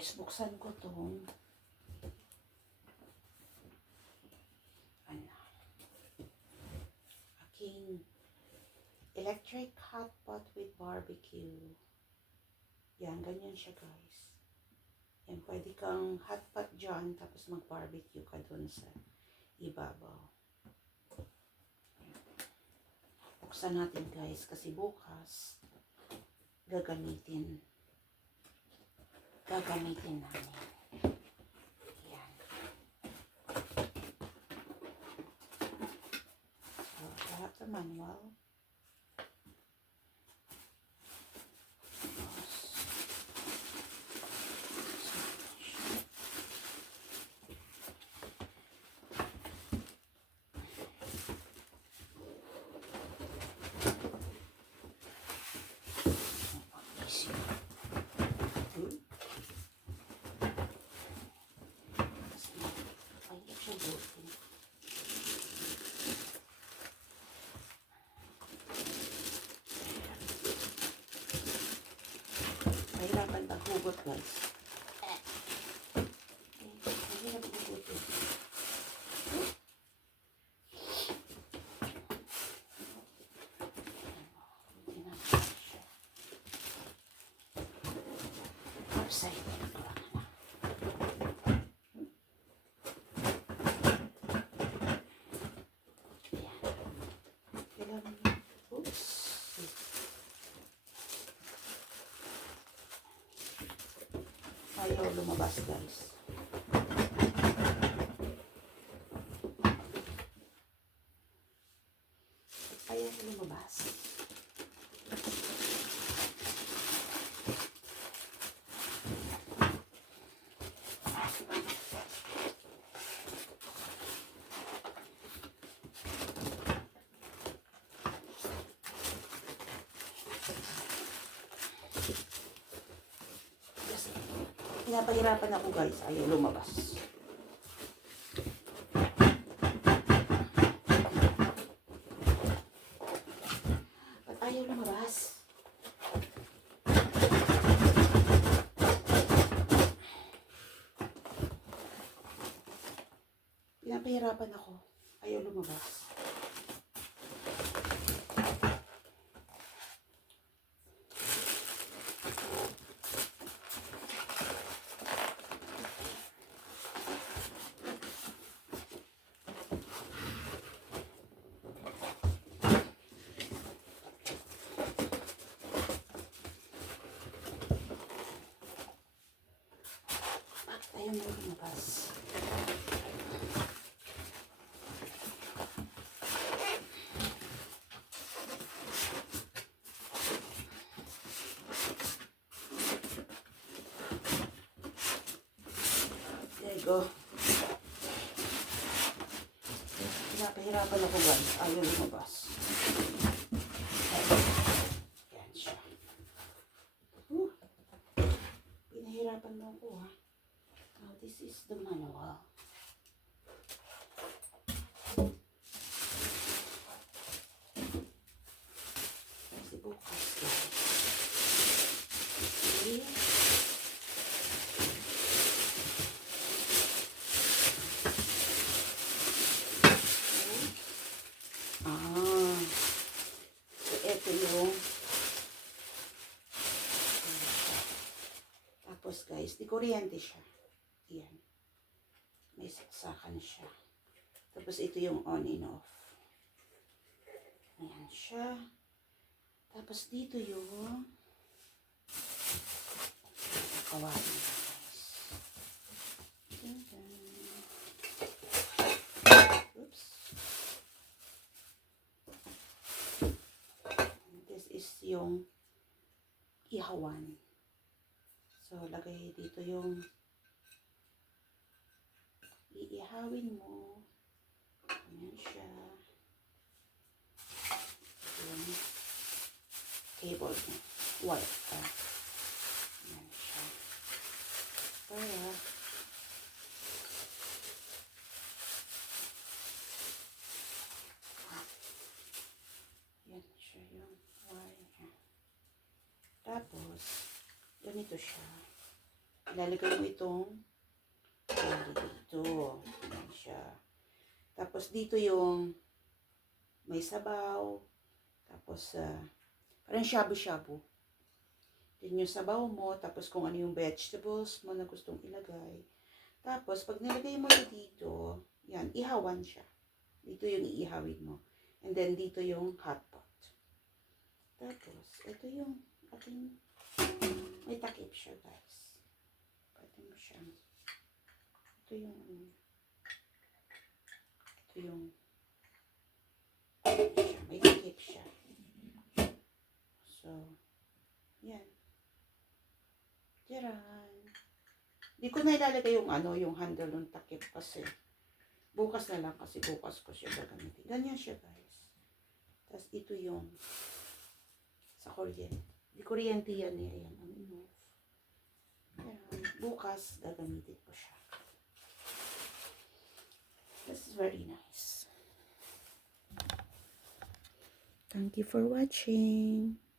guys, buksan ko tong aking electric hot pot with barbecue. Yan, ganyan siya guys. Yan, pwede kang hot pot dyan, tapos mag-barbecue ka dun sa ibabaw. Buksan natin guys, kasi bukas gagamitin namin. Yan. So, I have the manual. Mahirapan paghugot guys. Mahirap hugutin. Upside down ko lang na. Ayan. Oops. Ayaw lumabas guys. Ayaw lumabas. Pinapahirapan ako guys, ayaw lumabas. Ba't ayaw lumabas? Pinapahirapan ako, ayaw lumabas. Ayaw mo lumabas. There you go. Pinapahirapan ako guys. Ayaw lumabas. Yan siya. Pinahirapan mo ako ha. Now, this is the manual. Kasi bukas guys. Okay. So, ito yung tapos guys, di kuryente siya. Yan. May saksakan siya. Tapos ito yung on and off. Ayan siya. Tapos dito yung kawain guys. Oops. This is yung ihawan. So, lagay dito yung iihawin mo. Ayan siya. Yung cable niya. Wire. Ayan siya. Para yan siya yung wire niya. Tapos, ganito siya. ilalagay mo itong dito. Yan siya. Tapos dito yung may sabaw. Tapos, parang shabu-shabu. Yun yung sabaw mo. Tapos kung ano yung vegetables mo na gustong ilagay. Tapos, pag nilagay mo na dito, yan, ihawan siya. Dito yung iihawin mo. And then, dito yung hot pot. Tapos, ito yung ating, may takip siya, guys. Pwede mo siya. Ito yung, may takip siya. So, yan. Tiyaran. Di ko na ilalagay yung yung handle ng takip kasi bukas na lang kasi bukas ko siya gagamitin. Ganyan siya, guys. Tapos ito yung sa kuryente. Di kuryente yan eh. Ayan, ang bukas gagamitin ko siya. This is very nice. Thank you for watching.